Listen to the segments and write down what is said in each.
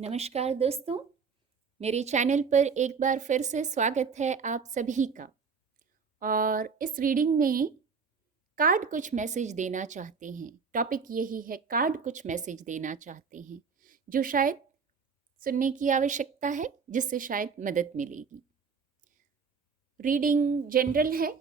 नमस्कार दोस्तों, मेरे चैनल पर एक बार फिर से स्वागत है आप सभी का। और इस रीडिंग में कार्ड कुछ मैसेज देना चाहते हैं। टॉपिक यही है, कार्ड कुछ मैसेज देना चाहते हैं जो शायद सुनने की आवश्यकता है, जिससे शायद मदद मिलेगी। रीडिंग जनरल है,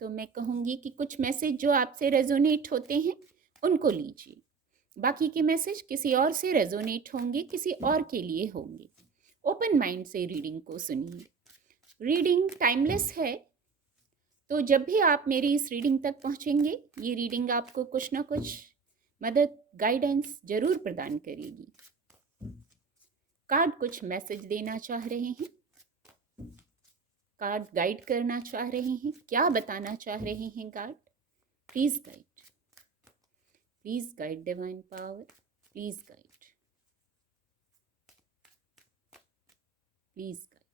तो मैं कहूँगी कि कुछ मैसेज जो आपसे रेजोनेट होते हैं उनको लीजिए। बाकी के मैसेज किसी और से रेजोनेट होंगे, किसी और के लिए होंगे। ओपन माइंड से रीडिंग को सुनिए। रीडिंग टाइमलेस है, तो जब भी आप मेरी इस रीडिंग तक पहुंचेंगे, ये रीडिंग आपको कुछ ना कुछ मदद, गाइडेंस जरूर प्रदान करेगी। कार्ड कुछ मैसेज देना चाह रहे हैं, कार्ड गाइड करना चाह रहे हैं, क्या बताना चाह रहे हैं card? Please guide, please guide divine power, please guide, please guide.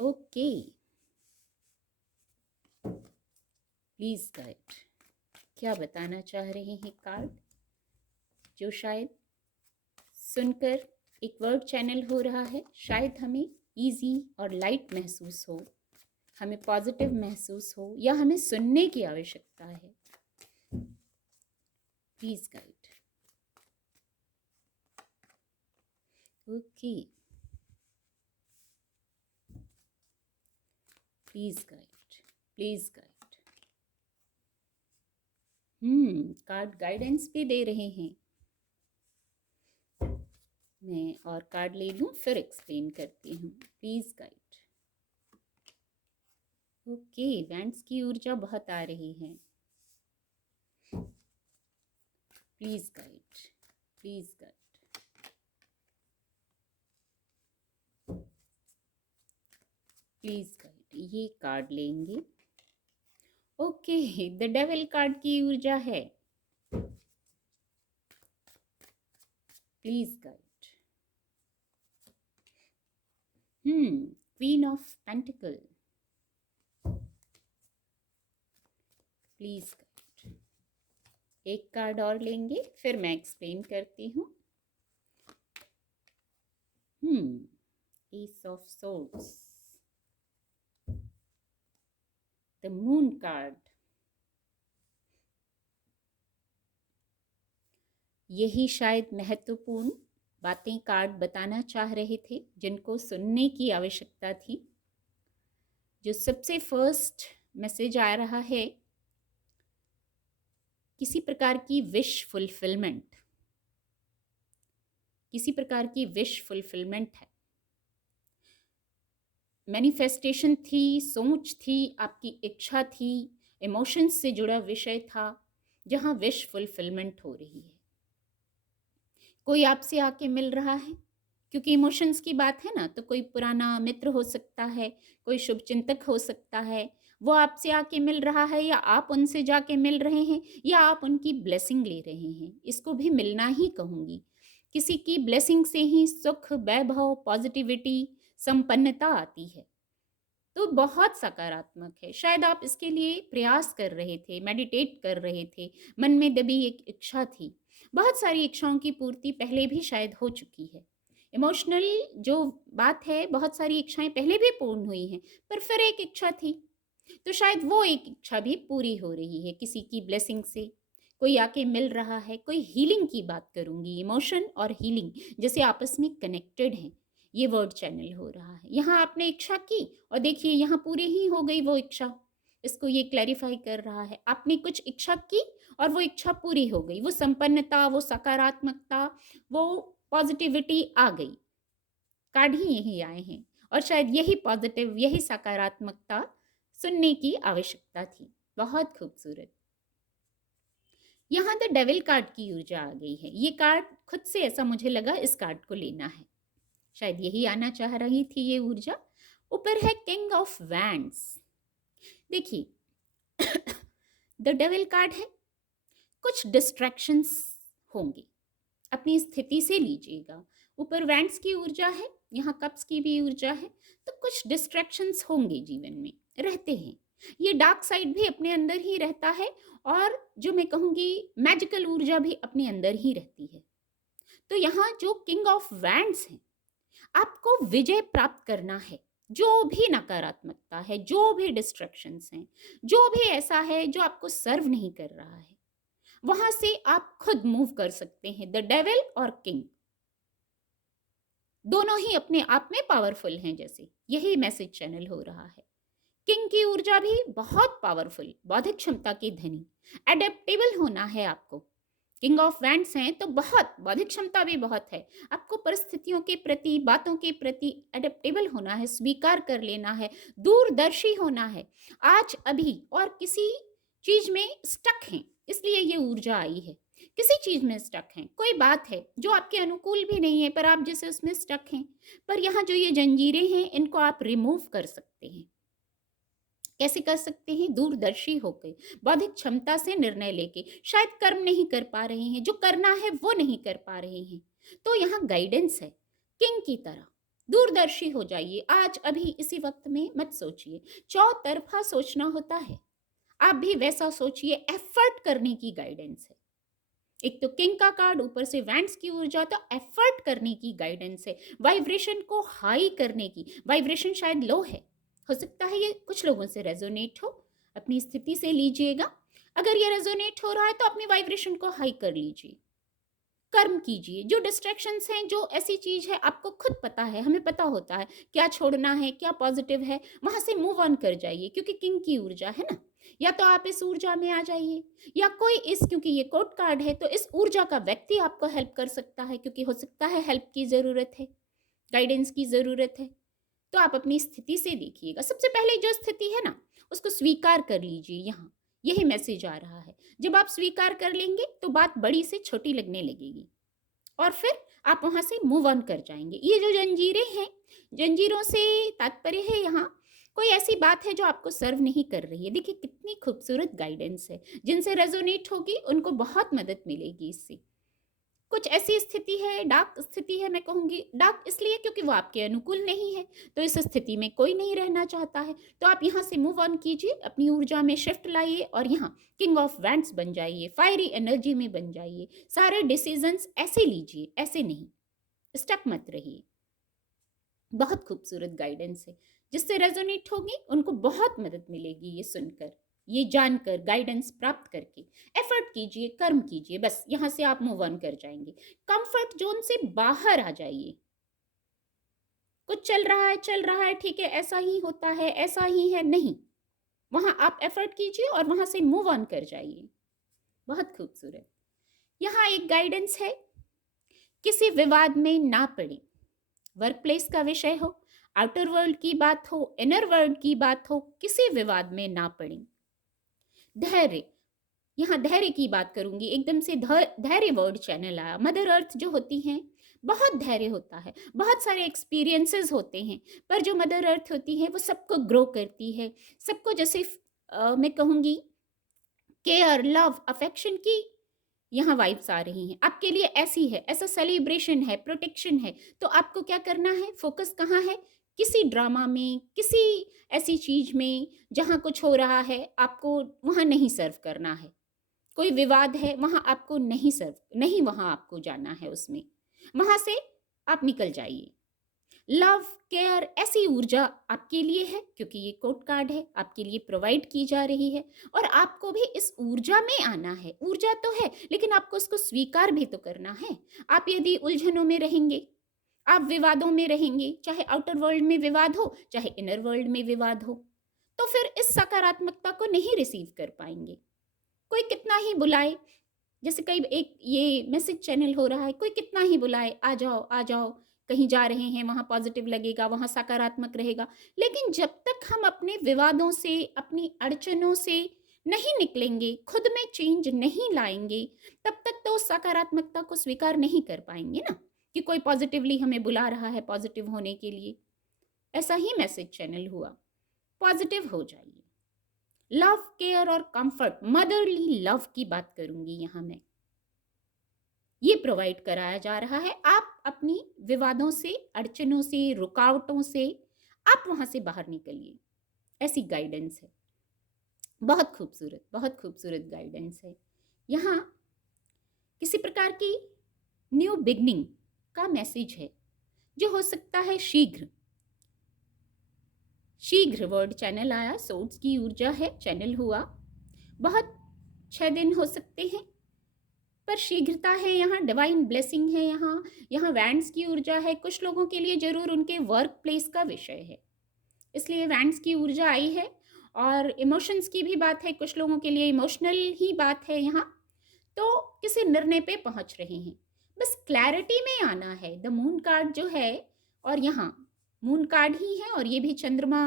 Okay, please guide, क्या बताना चाह रहे हैं कार्ड? जो शायद सुनकर एक वर्ड चैनल हो रहा है, शायद हमें इजी और लाइट महसूस हो, हमें पॉजिटिव महसूस हो, या हमें सुनने की आवश्यकता है। Please guide. Okay, please guide, please guide. Card guidance भी दे रहे हैं। मैं और कार्ड ले लूं, फिर एक्सप्लेन करती हूँ। Please guide. ओके, वैंड्स की ऊर्जा बहुत आ रही है। Please guide, please guide, please guide. ये कार्ड लेंगे। ओके, द डेविल कार्ड की ऊर्जा है। Please guide. Queen of pentacle, please guide. एक कार्ड और लेंगे, फिर मैं एक्सप्लेन करती हूँ। S of swords, the moon card. यही शायद महत्वपूर्ण बातें कार्ड बताना चाह रहे थे, जिनको सुनने की आवश्यकता थी। जो सबसे फर्स्ट मैसेज आ रहा है, किसी प्रकार की विश फुलफिलमेंट, किसी प्रकार की विश फुलफिलमेंट है। मैनिफेस्टेशन थी, सोच थी, आपकी इच्छा थी, इमोशंस से जुड़ा विषय था, जहां विश फुलफिलमेंट हो रही है। कोई आपसे आके मिल रहा है, क्योंकि इमोशंस की बात है ना, तो कोई पुराना मित्र हो सकता है, कोई शुभचिंतक हो सकता है, वो आपसे आके मिल रहा है, या आप उनसे जाके मिल रहे हैं, या आप उनकी ब्लेसिंग ले रहे हैं। इसको भी मिलना ही कहूंगी। किसी की ब्लेसिंग से ही सुख, वैभव, पॉजिटिविटी, संपन्नता आती है। तो बहुत सकारात्मक है। शायद आप इसके लिए प्रयास कर रहे थे, मेडिटेट कर रहे थे, मन में दबी एक इच्छा थी। बहुत सारी इच्छाओं की पूर्ति पहले भी शायद हो चुकी है। इमोशनल जो बात है, बहुत सारी इच्छाएं पहले भी पूर्ण हुई हैं, पर फिर एक इच्छा थी, तो शायद वो एक इच्छा भी पूरी हो रही है किसी की ब्लेसिंग से। कोई आके मिल रहा है। कोई हीलिंग की बात करूंगी, इमोशन और हीलिंग जैसे आपस में कनेक्टेड हैं। ये वर्ड चैनल हो रहा है। यहाँ आपने इच्छा की और देखिए यहाँ पूरी ही हो गई वो इच्छा। इसको ये क्लैरिफाई कर रहा है, आपने कुछ इच्छा की और वो इच्छा पूरी हो गई। वो संपन्नता, वो सकारात्मकता, वो पॉजिटिविटी आ गई। कार्ड ही यही आए हैं, और शायद यही पॉजिटिव, यही सकारात्मकता सुनने की आवश्यकता थी। बहुत खूबसूरत। यहाँ द डेविल कार्ड की ऊर्जा आ गई है। ये कार्ड खुद से ऐसा मुझे लगा इस कार्ड को लेना है, शायद यही आना चाह रही थी ये ऊर्जा। ऊपर है किंग ऑफ वैंड्स। देखिए द डेविल कार्ड है। कुछ डिस्ट्रैक्शंस होंगे, अपनी स्थिति से लीजिएगा। ऊपर वैंड्स की ऊर्जा है, यहाँ कप्स की भी ऊर्जा है, तो कुछ डिस्ट्रैक्शंस होंगे, जीवन में रहते हैं। ये डार्क साइड भी अपने अंदर ही रहता है, और जो मैं कहूँगी मैजिकल ऊर्जा भी अपने अंदर ही रहती है। तो यहाँ जो किंग ऑफ वैंड्स हैं, आपको विजय प्राप्त करना है। जो भी नकारात्मकता है, जो भी डिस्ट्रैक्शंस हैं, जो भी ऐसा है जो आपको सर्व नहीं कर रहा है, वहां से आप खुद मूव कर सकते हैं। द डेविल और किंग दोनों ही अपने आप में पावरफुल हैं, जैसे यही मैसेज चैनल हो रहा है। किंग की ऊर्जा भी बहुत पावरफुल, बौद्धिक क्षमता की धनी, एडेप्टेबल होना है आपको। किंग ऑफ वैंड्स हैं तो बहुत बौद्धिक क्षमता भी बहुत है। आपको परिस्थितियों के प्रति, बातों के प्रति एडेप्टेबल होना है, स्वीकार कर लेना है, दूरदर्शी होना है। आज अभी और किसी चीज में स्टक हैं, इसलिए ये ऊर्जा आई है। किसी चीज में स्टक हैं, कोई बात है जो आपके अनुकूल भी नहीं है पर आप जैसे उसमें स्टक हैं, पर यहाँ जो ये जंजीरें हैं इनको आप रिमूव कर सकते हैं। कैसे कर सकते हैं? दूरदर्शी होकर, बौद्धिक क्षमता से निर्णय लेके। शायद कर्म नहीं कर पा रहे हैं, जो करना है वो नहीं कर पा रहे हैं, तो यहाँ गाइडेंस है। किंग की तरह दूरदर्शी हो जाइए। आज अभी इसी वक्त में मत सोचिए, चौतरफा सोचना होता है। आप भी वैसा सोचिए, एफर्ट करने की गाइडेंस है। एक तो किंग का कार्ड, ऊपर से वैंड्स की ऊर्जा, तो एफर्ट करने की गाइडेंस है, वाइब्रेशन को हाई करने की। वाइब्रेशन शायद लो है, हो सकता है ये कुछ लोगों से रेजोनेट हो, अपनी स्थिति से लीजिएगा। अगर ये रेजोनेट हो रहा है तो अपनी वाइब्रेशन को हाई कर लीजिए, कर्म कीजिए। जो डिस्ट्रैक्शंस हैं, जो ऐसी चीज है आपको खुद पता है, हमें पता होता है क्या छोड़ना है, क्या पॉजिटिव है, वहां से मूव ऑन कर जाइए, क्योंकि किंग की ऊर्जा है ना। या तो आप इस ऊर्जा में आ जाइए, या कोई इस, क्योंकि ये कोर्ट कार्ड है तो इस ऊर्जा का व्यक्ति आपको हेल्प कर सकता है, क्योंकि हो सकता है हेल्प की जरूरत है, गाइडेंस की जरूरत है। तो आप अपनी स्थिति से देखिएगा। सबसे पहले जो स्थिति है ना, उसको स्वीकार कर लीजिए। यहाँ यही मैसेज आ रहा है। जब आप स्वीकार कर लेंगे तो बात बड़ी से छोटी लगने लगेगी, और फिर आप वहां से मूव ऑन कर जाएंगे। ये जो जंजीरें हैं, जंजीरों से तात्पर्य है यहाँ कोई ऐसी बात है जो आपको सर्व नहीं कर रही है। देखिए कितनी खूबसूरत गाइडेंस है। जिनसे रेजोनेट होगी उनको बहुत मदद मिलेगी इससे। कुछ ऐसी स्थिति है, डार्क स्थिति है, मैं कहूंगी डार्क इसलिए क्योंकि वो आपके अनुकूल नहीं है, तो इस स्थिति में कोई नहीं रहना चाहता है। तो आप यहाँ से मूव ऑन कीजिए, अपनी ऊर्जा में शिफ्ट लाइए और यहाँ किंग ऑफ वैंड्स बन जाइए, फायरी एनर्जी में बन जाइए। सारे डिसीजंस ऐसे लीजिए, ऐसे नहीं, स्टक मत रहिए। बहुत खूबसूरत गाइडेंस है। जिससे रेजोनेट होगी उनको बहुत मदद मिलेगी ये सुनकर, ये जानकर, गाइडेंस प्राप्त करके। एफर्ट कीजिए, कर्म कीजिए, बस यहां से आप मूव ऑन कर जाएंगे। कंफर्ट जोन से बाहर आ जाइए। कुछ चल रहा है, ठीक है, ऐसा ही होता है, ऐसा ही है, नहीं, वहां आप एफर्ट कीजिए और वहां से मूव ऑन कर जाइए। बहुत खूबसूरत। यहाँ एक गाइडेंस है, किसी विवाद में ना पड़े। वर्क प्लेस का विषय हो, आउटर वर्ल्ड की बात हो, इनर वर्ल्ड की बात हो, किसी विवाद में ना पड़े। धैर्य, यहाँ धैर्य की बात करूंगी। एकदम से धैर्य वर्ड चैनल आया। मदर अर्थ जो होती हैं, बहुत धैर्य होता है, बहुत सारे एक्सपीरियंसेस होते हैं, पर जो मदर अर्थ होती है वो सबको ग्रो करती है, सबको जैसे मैं कहूंगी केयर, लव, अफेक्शन की यहाँ वाइब्स आ रही हैं। आपके लिए ऐसी है, ऐसा सेलिब्रेशन है, प्रोटेक्शन है। तो आपको क्या करना है? फोकस कहाँ है? किसी ड्रामा में, किसी ऐसी चीज में जहाँ कुछ हो रहा है, आपको वहां नहीं सर्व करना है। कोई विवाद है, वहां आपको नहीं सर्व, नहीं वहां आपको जाना है उसमें, वहां से आप निकल जाइए। लव, केयर, ऐसी ऊर्जा आपके लिए है, क्योंकि ये कोड कार्ड है, आपके लिए प्रोवाइड की जा रही है, और आपको भी इस ऊर्जा में आना है। ऊर्जा तो है, लेकिन आपको उसको स्वीकार भी तो करना है। आप यदि उलझनों में रहेंगे, आप विवादों में रहेंगे, चाहे आउटर वर्ल्ड में विवाद हो, चाहे इनर वर्ल्ड में विवाद हो, तो फिर इस सकारात्मकता को नहीं रिसीव कर पाएंगे। कोई कितना ही बुलाए, जैसे कई एक ये मैसेज चैनल हो रहा है, कोई कितना ही बुलाए, आ जाओ आ जाओ, कहीं जा रहे हैं वहां पॉजिटिव लगेगा, वहां सकारात्मक रहेगा, लेकिन जब तक हम अपने विवादों से, अपनी अड़चनों से नहीं निकलेंगे, खुद में चेंज नहीं लाएंगे, तब तक तो उस सकारात्मकता को स्वीकार नहीं कर पाएंगे ना, कि कोई पॉजिटिवली हमें बुला रहा है पॉजिटिव होने के लिए। ऐसा ही मैसेज चैनल हुआ। पॉजिटिव हो जाइए। लव, केयर और कंफर्ट, मदरली लव की बात करूंगी यहां मैं, ये प्रोवाइड कराया जा रहा है। आप अपनी विवादों से, अड़चनों से, रुकावटों से आप वहां से बाहर निकलिए। ऐसी गाइडेंस है। बहुत खूबसूरत गाइडेंस है। यहाँ किसी प्रकार की न्यू बिगनिंग का मैसेज है, जो हो सकता है शीघ्र। शीघ्र वर्ड चैनल आया, सोर्स की ऊर्जा है, चैनल हुआ, बहुत 6 दिन हो सकते हैं, पर शीघ्रता है यहाँ, डिवाइन ब्लेसिंग है यहाँ। यहाँ वैंड्स की ऊर्जा है, कुछ लोगों के लिए जरूर उनके वर्क प्लेस का विषय है, इसलिए वैंड्स की ऊर्जा आई है। और इमोशंस की भी बात है, कुछ लोगों के लिए इमोशनल ही बात है यहाँ, तो किसी निर्णय पे पहुंच रहे हैं, बस क्लैरिटी में आना है। द मून कार्ड जो है, और यहाँ मून कार्ड ही है, और ये भी चंद्रमा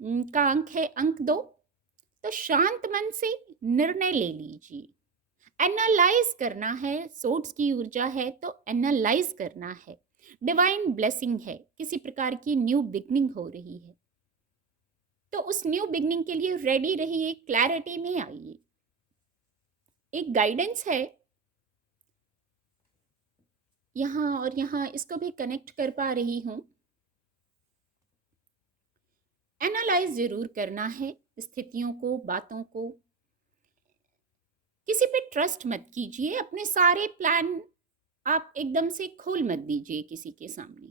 का अंक है, अंक 2। तो शांत मन से निर्णय ले लीजिए, एनालाइज करना है। सोर्स की ऊर्जा है तो एनालाइज करना है। डिवाइन ब्लेसिंग है, किसी प्रकार की न्यू बिगनिंग हो रही है, तो उस न्यू बिगनिंग के लिए रेडी रहिए, क्लैरिटी में आइए। एक गाइडेंस है यहाँ और यहाँ, इसको भी कनेक्ट कर पा रही हूँ। एनालाइज जरूर करना है स्थितियों को, बातों को। किसी पे ट्रस्ट मत कीजिए, अपने सारे प्लान आप एकदम से खोल मत दीजिए किसी के सामने,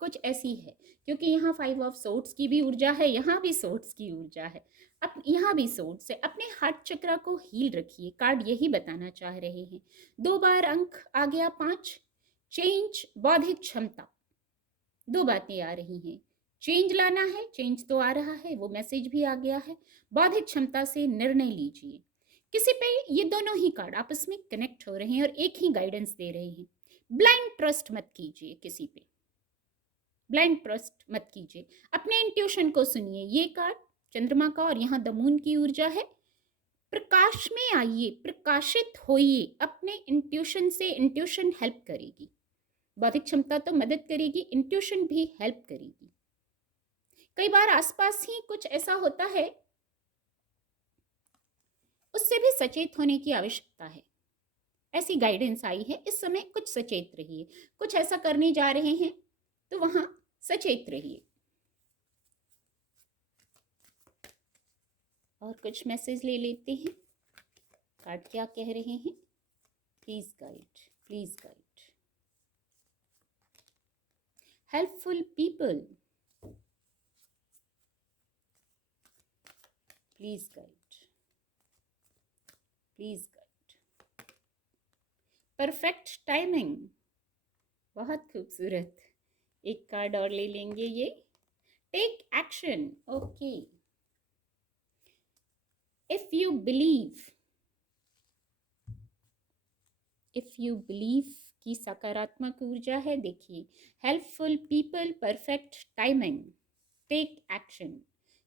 कुछ ऐसी है। क्योंकि यहाँ 5 ऑफ सोर्ड्स की भी ऊर्जा है, यहाँ भी सोर्ड्स की ऊर्जा है, अब यहाँ भी सोर्ड्स है। अपने हार्ट चक्र को हील रखिए, कार्ड यही बताना चाह रहे हैं। 2 बार अंक आ गया 5, चेंज, बौद्धिक क्षमता, 2 बातें आ रही हैं। चेंज लाना है, चेंज तो आ रहा है, वो मैसेज भी आ गया है। बौद्धिक क्षमता से निर्णय लीजिए। किसी पे ये दोनों ही कार्ड आपस में कनेक्ट हो रहे हैं और एक ही गाइडेंस दे रहे हैं। ब्लाइंड ट्रस्ट मत कीजिए किसी पे, ब्लाइंड ट्रस्ट मत कीजिए, अपने इंट्यूशन को सुनिए। ये कार्ड चंद्रमा का और यहाँ द मून की ऊर्जा है। प्रकाश में आइए, प्रकाशित होइए अपने इंट्यूशन से। इंट्यूशन हेल्प करेगी, बौद्धिक क्षमता तो मदद करेगी, इंट्यूशन भी हेल्प करेगी। कई बार आसपास ही कुछ ऐसा होता है, उससे भी सचेत होने की आवश्यकता है। ऐसी गाइडेंस आई है, इस समय कुछ सचेत रहिए। कुछ ऐसा करने जा रहे हैं तो वहां सचेत रहिए। और कुछ मैसेज ले लेते हैं, कार्ड क्या कह रहे हैं। Please guide, please guide. Helpful people, please guide, please guide. Perfect timing, बहुत खूबसूरत। एक कार्ड और ले लेंगे ये। Take action, okay. If you believe, if you believe की सकारात्मक ऊर्जा है। देखिए, helpful people, perfect timing, take action.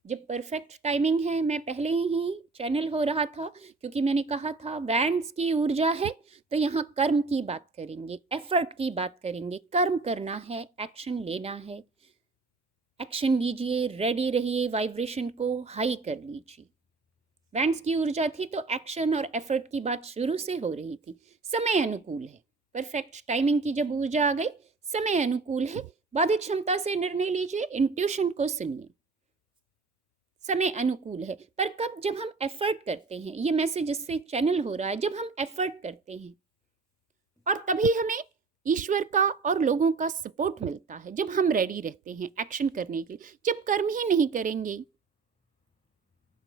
जब परफेक्ट टाइमिंग है, मैं पहले ही चैनल हो रहा था, क्योंकि मैंने कहा था वैंड्स की ऊर्जा है, तो यहाँ कर्म की बात करेंगे, एफर्ट की बात करेंगे। कर्म करना है, एक्शन लेना है, एक्शन लीजिए, रेडी रहिए, वाइब्रेशन को हाई कर लीजिए। वैंड्स की ऊर्जा थी तो एक्शन और एफर्ट की बात शुरू से हो रही थी। समय अनुकूल है, परफेक्ट टाइमिंग की जब ऊर्जा आ गई, समय अनुकूल है। बौद्धिक क्षमता से निर्णय लीजिए, इंट्यूशन को सुनिए, समय अनुकूल है। पर कब? जब हम एफर्ट करते हैं। ये मैसेज इससे चैनल हो रहा है, जब हम एफर्ट करते हैं, और तभी हमें ईश्वर का और लोगों का सपोर्ट मिलता है, जब हम रेडी रहते हैं एक्शन करने के लिए। जब कर्म ही नहीं करेंगे,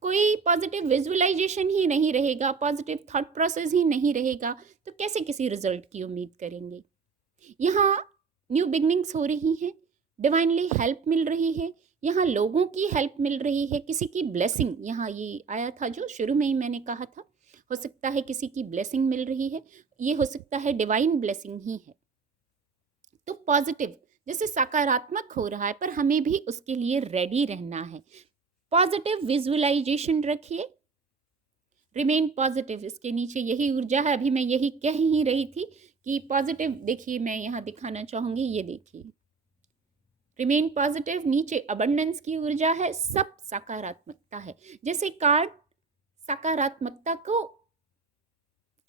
कोई पॉजिटिव विजुअलाइजेशन ही नहीं रहेगा, पॉजिटिव थॉट प्रोसेस ही नहीं रहेगा, तो कैसे किसी रिजल्ट की उम्मीद करेंगे। यहाँ न्यू बिगनिंग्स हो रही हैं, डिवाइनली हेल्प मिल रही है, यहाँ लोगों की हेल्प मिल रही है, किसी की ब्लेसिंग। यहाँ ये आया था जो शुरू में ही मैंने कहा था, हो सकता है किसी की ब्लेसिंग मिल रही है, ये हो सकता है डिवाइन ब्लेसिंग ही है। तो पॉजिटिव, जैसे सकारात्मक हो रहा है, पर हमें भी उसके लिए रेडी रहना है। पॉजिटिव विजुअलाइजेशन रखिए, रिमेन पॉजिटिव, इसके नीचे यही ऊर्जा है। अभी मैं यही कह ही रही थी कि पॉजिटिव। देखिए, मैं यहाँ दिखाना चाहूंगी, ये देखिए, रिमेन पॉजिटिव। नीचे अबंडेंस की ऊर्जा है, सब सकारात्मकता है। जैसे कार्ड सकारात्मकता को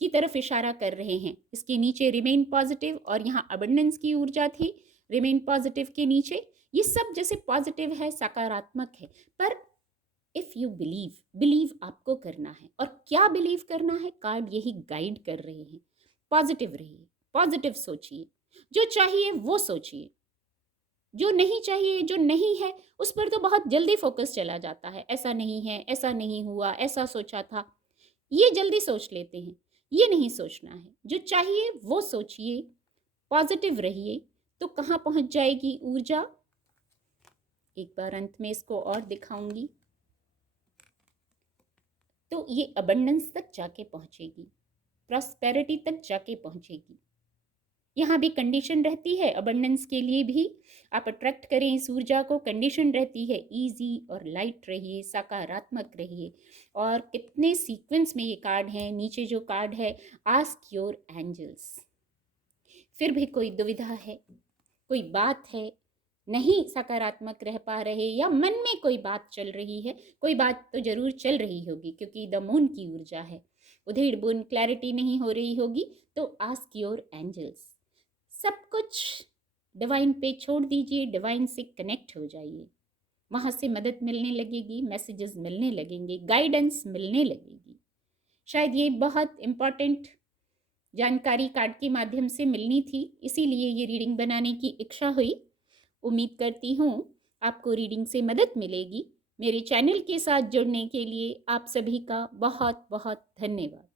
की तरफ इशारा कर रहे हैं, इसके नीचे रिमेन पॉजिटिव, और यहाँ अबंडेंस की ऊर्जा थी रिमेन पॉजिटिव के नीचे। ये सब जैसे पॉजिटिव है, सकारात्मक है। पर इफ यू बिलीव, बिलीव आपको करना है। और क्या बिलीव करना है, कार्ड यही गाइड कर रहे हैं। पॉजिटिव रहिए, पॉजिटिव सोचिए, जो चाहिए वो सोचिए, जो नहीं चाहिए, जो नहीं है, उस पर तो बहुत जल्दी फोकस चला जाता है। ऐसा नहीं है, ऐसा नहीं हुआ, ऐसा सोचा था, ये जल्दी सोच लेते हैं। ये नहीं सोचना है, जो चाहिए वो सोचिए, पॉजिटिव रहिए, तो कहाँ पहुंच जाएगी ऊर्जा। एक बार अंत में इसको और दिखाऊंगी, तो ये अबंडेंस तक जाके पहुंचेगी, प्रॉस्पेरिटी तक जाके पहुंचेगी। यहाँ भी कंडीशन रहती है, अबंडेंस के लिए भी आप अट्रैक्ट करें इस ऊर्जा को, कंडीशन रहती है इजी और लाइट रहिए, सकारात्मक रहिए। और कितने सीक्वेंस में ये कार्ड हैं, नीचे जो कार्ड है आस्क योर एंजल्स। फिर भी कोई दुविधा है, कोई बात है, नहीं सकारात्मक रह पा रहे, या मन में कोई बात चल रही है, कोई बात तो जरूर चल रही होगी क्योंकि द मून की ऊर्जा है, उधेड़ बुन क्लैरिटी नहीं हो रही होगी, तो आस्क योर एंजल्स। सब कुछ डिवाइन पे छोड़ दीजिए, डिवाइन से कनेक्ट हो जाइए, वहाँ से मदद मिलने लगेगी, मैसेजेस मिलने लगेंगे, गाइडेंस मिलने लगेगी। शायद ये बहुत इम्पॉर्टेंट जानकारी कार्ड के माध्यम से मिलनी थी, इसीलिए ये रीडिंग बनाने की इच्छा हुई। उम्मीद करती हूँ आपको रीडिंग से मदद मिलेगी। मेरे चैनल के साथ जुड़ने के लिए आप सभी का बहुत बहुत धन्यवाद।